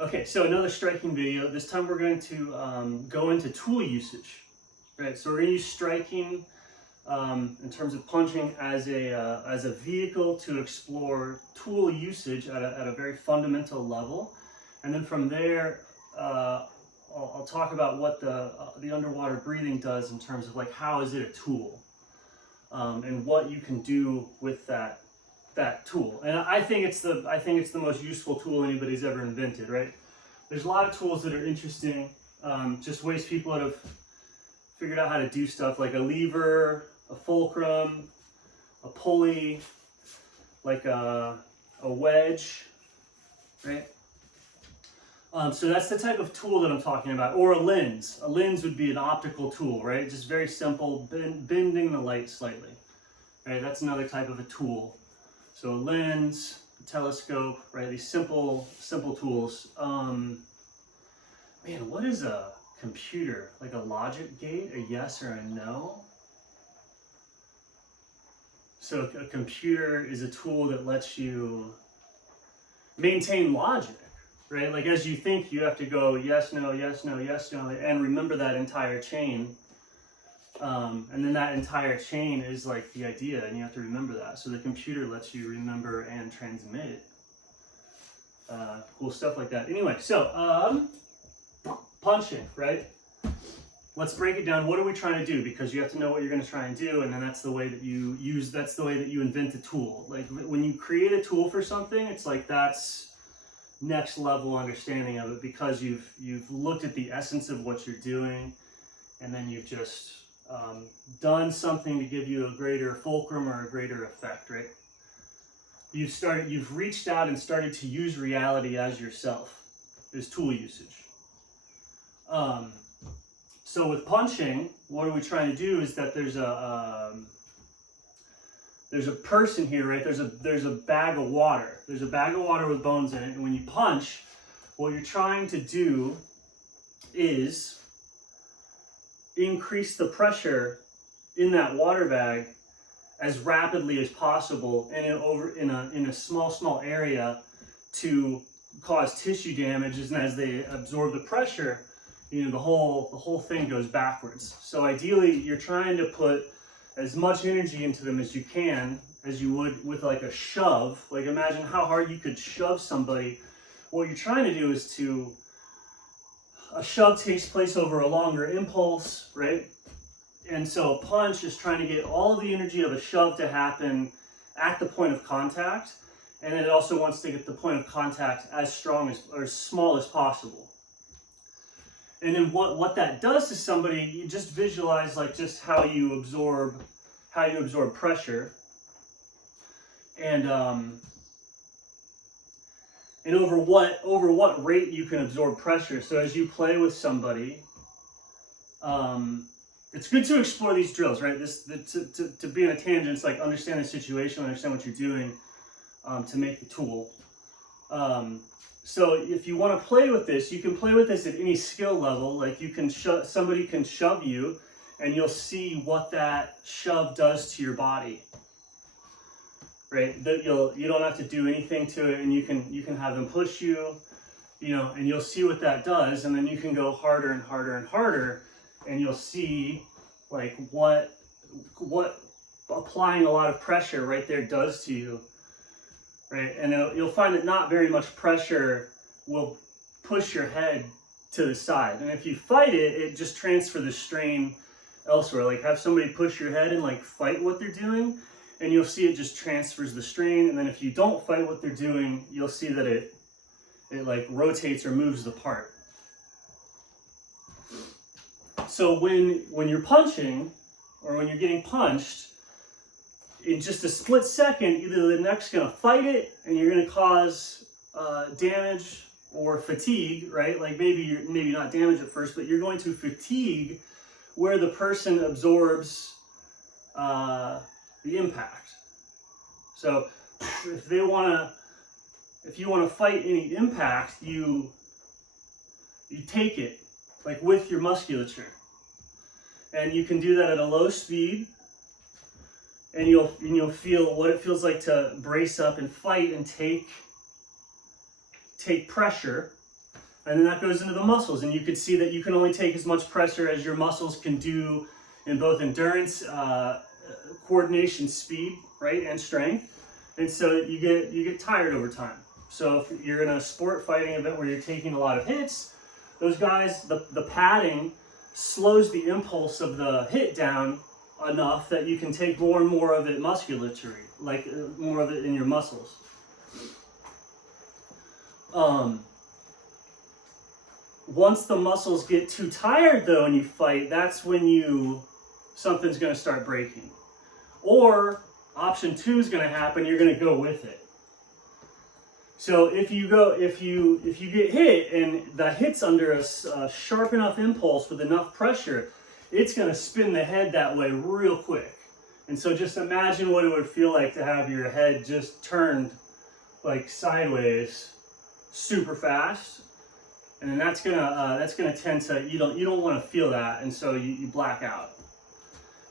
Okay, so another striking video. This time we're going to go into tool usage, right? So we're going to use striking in terms of punching as a vehicle to explore tool usage at a very fundamental level, and then from there, I'll talk about what the underwater breathing does in terms of like how is it a tool, and what you can do with that tool. And I think it's the most useful tool anybody's ever invented, right? There's a lot of tools that are interesting, just ways people that have figured out how to do stuff, like a lever, a fulcrum, a pulley, like a wedge, right? So that's the type of tool that I'm talking about. Or a lens. A lens would be an optical tool, right? Just very simple, bending the light slightly, right? That's another type of a tool. So a lens, a telescope, right? These simple tools. Man, what is a computer? Like a logic gate, a yes or a no? So a computer is a tool that lets you maintain logic, right? Like as you think, you have to go yes, no, yes, no, yes, no, and remember that entire chain. And then that entire chain is like the idea, and you have to remember that. So the computer lets you remember and transmit it. Cool stuff like that. Anyway, so punching, right? Let's break it down. What are we trying to do? Because you have to know what you're going to try and do, and then that's the way that you use. That's the way that you invent a tool. Like when you create a tool for something, it's like that's next level understanding of it, because you've looked at the essence of what you're doing, and then you've just done something to give you a greater fulcrum or a greater effect, right? You've reached out and started to use reality as yourself, is tool usage. So with punching, what are we trying to do is that there's a person here, right? There's a bag of water. There's a bag of water with bones in it, and when you punch, what you're trying to do is increase the pressure in that water bag as rapidly as possible, and in a small area, to cause tissue damage. And as they absorb the pressure, you know, the whole thing goes backwards. So ideally, you're trying to put as much energy into them as you can, as you would with like a shove. Like imagine how hard you could shove somebody. What you're trying to do is a shove takes place over a longer impulse, right? And so a punch is trying to get all of the energy of a shove to happen at the point of contact, and then it also wants to get the point of contact as strong as or as small as possible. And then what that does to somebody, you just visualize like just how you absorb pressure, and over what rate you can absorb pressure. So as you play with somebody, it's good to explore these drills, right? To be in a tangent, it's like understand the situation, understand what you're doing, to make the tool. So if you want to play with this, you can play with this at any skill level. Like you can somebody can shove you, and you'll see what that shove does to your body, right? That you don't have to do anything to it, and you can have them push you, you know, and you'll see what that does, and then you can go harder and harder and harder, and you'll see like what applying a lot of pressure right there does to you. Right, and you'll find that not very much pressure will push your head to the side. And if you fight it, it just transfers the strain elsewhere. Like have somebody push your head and like fight what they're doing, and you'll see it just transfers the strain. And then if you don't fight what they're doing, you'll see that it like rotates or moves the part. So when you're punching, or when you're getting punched, in just a split second, either the neck's going to fight it and you're going to cause damage or fatigue, right? Like maybe not damage at first, but you're going to fatigue where the person absorbs the impact. So if you want to fight any impact, you take it like with your musculature, and you can do that at a low speed. And you'll feel what it feels like to brace up and fight and take pressure, And then that goes into the muscles, and you can see that you can only take as much pressure as your muscles can do in both endurance, coordination, speed, right, and strength. And so you get tired over time. So if you're in a sport fighting event where you're taking a lot of hits, those guys, the padding slows the impulse of the hit down enough that you can take more and more of it musculature, like more of it in your muscles. Once the muscles get too tired though and you fight, that's when something's going to start breaking. Or option 2 is going to happen, you're going to go with it. So if you get hit and the hit's under a sharp enough impulse with enough pressure, it's going to spin the head that way real quick. And so just imagine what it would feel like to have your head just turned like sideways super fast. And then that's gonna tend to, you don't want to feel that, and so you black out.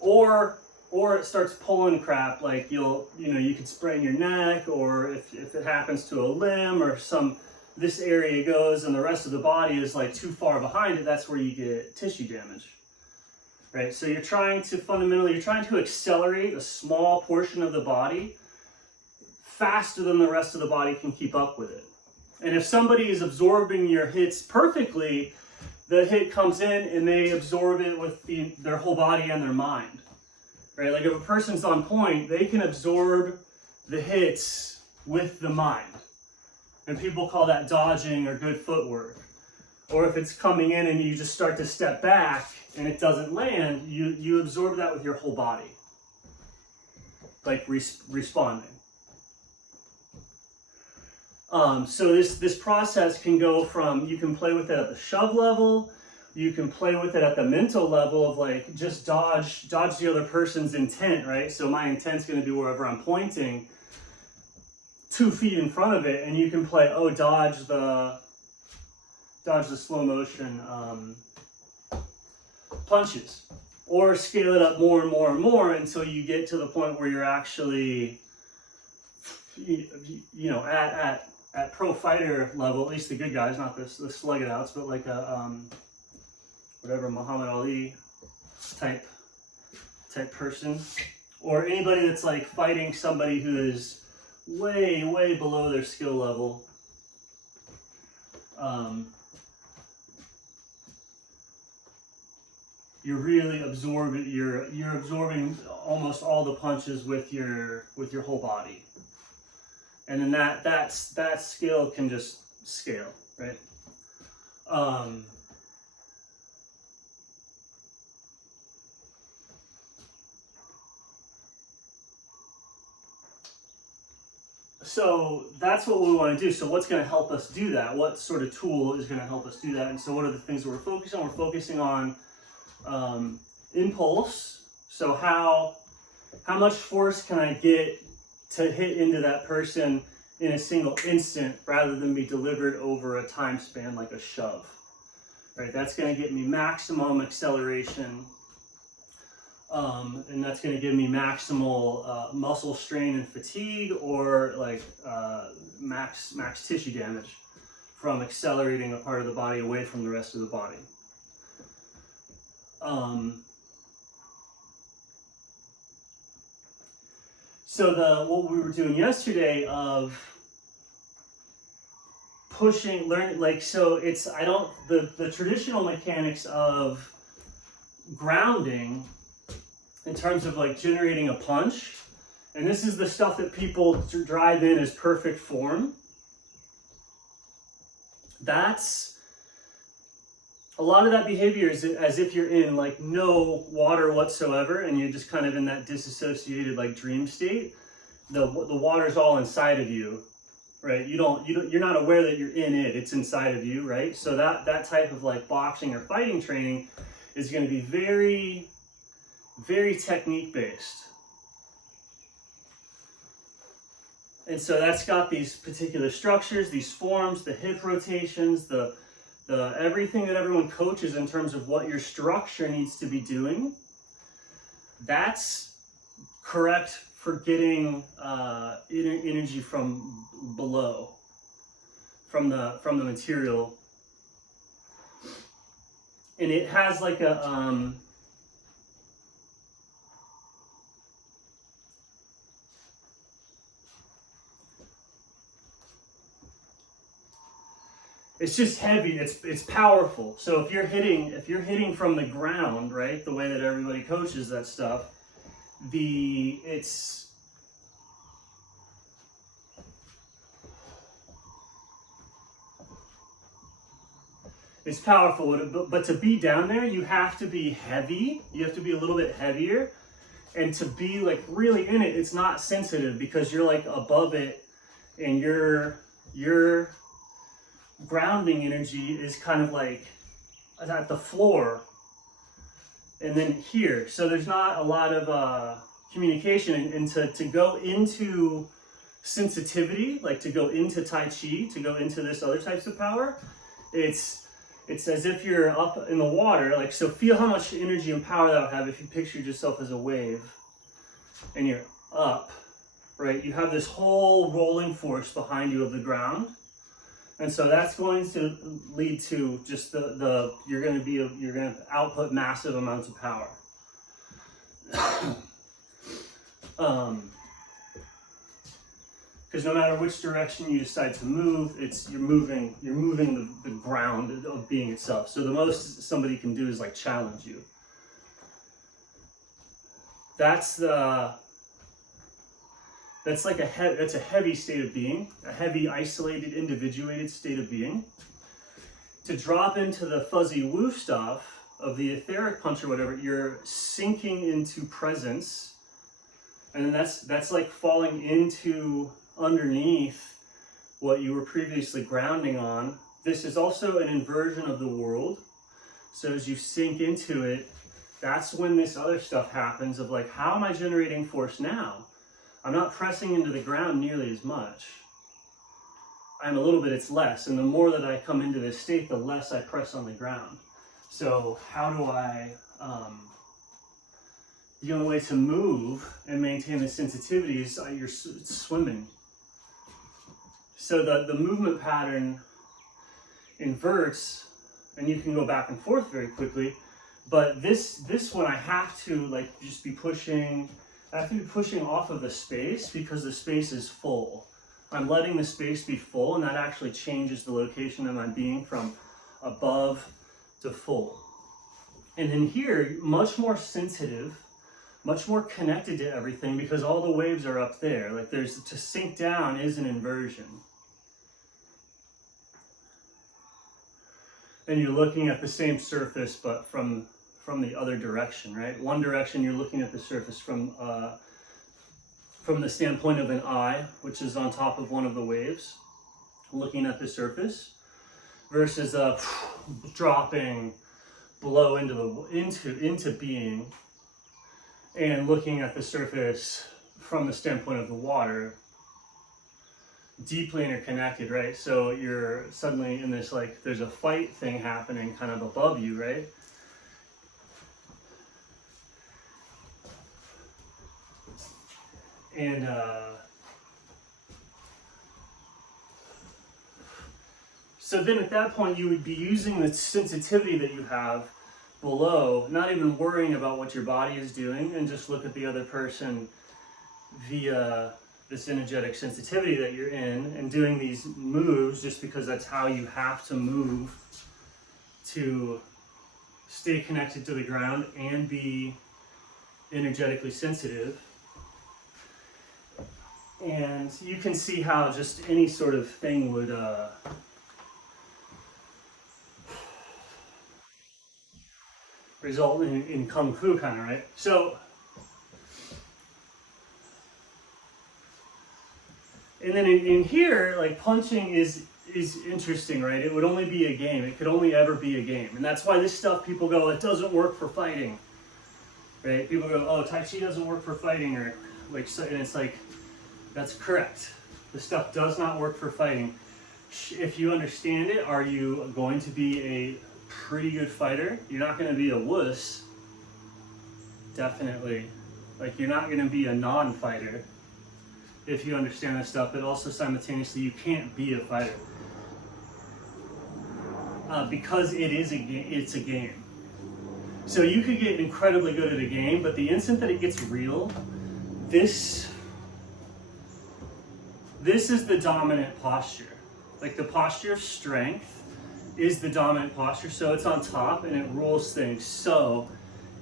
Or it starts pulling crap, like you could sprain your neck, or if it happens to a limb or this area goes and the rest of the body is like too far behind it, that's where you get tissue damage. Right? So you're trying to accelerate a small portion of the body faster than the rest of the body can keep up with it. And if somebody is absorbing your hits perfectly, the hit comes in and they absorb it with their whole body and their mind. Right? Like if a person's on point, they can absorb the hits with the mind. And people call that dodging or good footwork. Or if it's coming in and you just start to step back and it doesn't land, you absorb that with your whole body. Like responding. So this process can go from, you can play with it at the shove level, you can play with it at the mental level of like, just dodge the other person's intent, right? So my intent's gonna be wherever I'm pointing, 2 feet in front of it, and you can play, dodge the slow motion punches. Or scale it up more and more and more until you get to the point where you're actually, at pro fighter level, at least the good guys, not the slug it outs, but like a whatever Muhammad Ali type person, or anybody that's like fighting somebody who is way below their skill level. You're really absorbing. You're absorbing almost all the punches with your whole body. And then that skill can just scale, right? So that's what we want to do. So what's going to help us do that? What sort of tool is going to help us do that? And so what are the things that we're focusing on? We're focusing on impulse. So how much force can I get to hit into that person in a single instant rather than be delivered over a time span like a shove, right? That's going to get me maximum acceleration, and that's going to give me maximal muscle strain and fatigue, or like max tissue damage from accelerating a part of the body away from the rest of the body. So what we were doing yesterday of pushing, the traditional mechanics of grounding in terms of like generating a punch, and this is the stuff that people drive in as perfect form. That's a lot of that behavior is as if you're in like no water whatsoever, and you're just kind of in that disassociated like dream state. The water's all inside of you, right? You're not aware that you're in it. It's inside of you, right? So that type of like boxing or fighting training is going to be very, very technique based. And so that's got these particular structures, these forms, the hip rotations, the everything that everyone coaches in terms of what your structure needs to be doing. That's correct for getting energy from below, from the material and it has like a, it's just heavy. It's powerful. So if you're hitting from the ground, right, the way that everybody coaches that stuff, it's powerful. But to be down there, you have to be heavy. You have to be a little bit heavier, and to be like really in it, it's not sensitive because you're like above it, and your grounding energy is kind of like at the floor and then here. So there's not a lot of communication, and to go into sensitivity, like to go into Tai Chi, to go into this other types of power, it's as if you're up in the water. Like, so feel how much energy and power that would have if you pictured yourself as a wave and you're up, right? You have this whole rolling force behind you of the ground. And so that's going to lead to just you're going to output massive amounts of power. Because no matter which direction you decide to move, you're moving the ground of being itself. So the most somebody can do is like challenge you. That's a heavy state of being, a heavy, isolated, individuated state of being. To drop into the fuzzy woo stuff of the etheric punch or whatever, you're sinking into presence, and then that's like falling into underneath what you were previously grounding on. This is also an inversion of the world. So as you sink into it, that's when this other stuff happens of like, how am I generating force now? I'm not pressing into the ground nearly as much. I'm a little bit, it's less. And the more that I come into this state, the less I press on the ground. So how do I, the only way to move and maintain the sensitivity is you're swimming. So the movement pattern inverts, and you can go back and forth very quickly. But this one I have to like just be pushing. I have to be pushing off of the space because the space is full. I'm letting the space be full, and that actually changes the location of my being from above to full. And in here, much more sensitive, much more connected to everything because all the waves are up there. Like to sink down is an inversion. And you're looking at the same surface, but from the other direction, right? One direction, you're looking at the surface from the standpoint of an eye, which is on top of one of the waves, looking at the surface, versus dropping below into being, and looking at the surface from the standpoint of the water, deeply interconnected, right? So you're suddenly in this, like, there's a fight thing happening kind of above you, right? And so then at that point you would be using the sensitivity that you have below, not even worrying about what your body is doing, and just look at the other person via this energetic sensitivity that you're in, and doing these moves just because that's how you have to move to stay connected to the ground and be energetically sensitive. And you can see how just any sort of thing would result in kung fu, kind of, right? So, and then in here, like, punching is interesting, right? It would only be a game. It could only ever be a game. And that's why this stuff, people go, it doesn't work for fighting, right? People go, oh, Tai Chi doesn't work for fighting, or like, and it's like, that's correct. This stuff does not work for fighting. If you understand it, are you going to be a pretty good fighter? You're not going to be a wuss. Definitely. Like, you're not going to be a non-fighter if you understand this stuff, but also simultaneously you can't be a fighter. Because it's a game. So you could get incredibly good at a game, but the instant that it gets real, this is the dominant posture. Like the posture of strength is the dominant posture. So it's on top and it rules things. So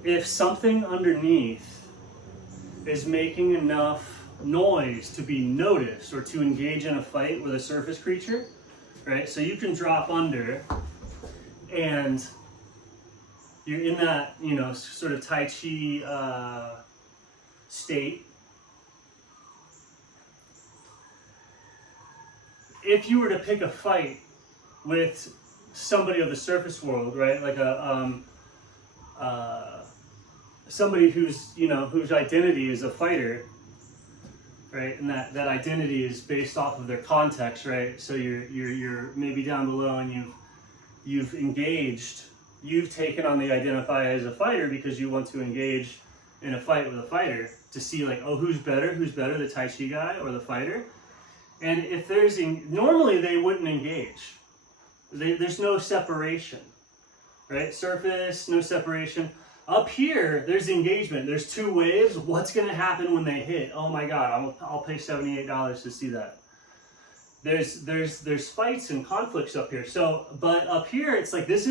if something underneath is making enough noise to be noticed or to engage in a fight with a surface creature, right? So you can drop under and you're in that, you know, sort of Tai Chi state. If you were to pick a fight with somebody of the surface world, right, like somebody who's, you know, whose identity is a fighter, right, and that identity is based off of their context, right? So you're maybe down below and you've engaged, you've taken on the identify as a fighter because you want to engage in a fight with a fighter to see like, oh, who's better, the Tai Chi guy or the fighter? And if there's, normally they wouldn't engage. There's no separation, right? Surface, no separation. Up here, there's engagement. There's two waves. What's going to happen when they hit? Oh my God, I'll pay $78 to see that. There's fights and conflicts up here. So, but up here, it's like this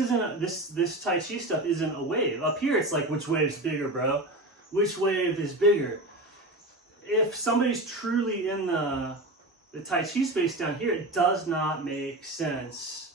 Tai Chi stuff isn't a wave. Up here, it's like, which wave's bigger, bro? Which wave is bigger? If somebody's truly in the Tai Chi space down here, it does not make sense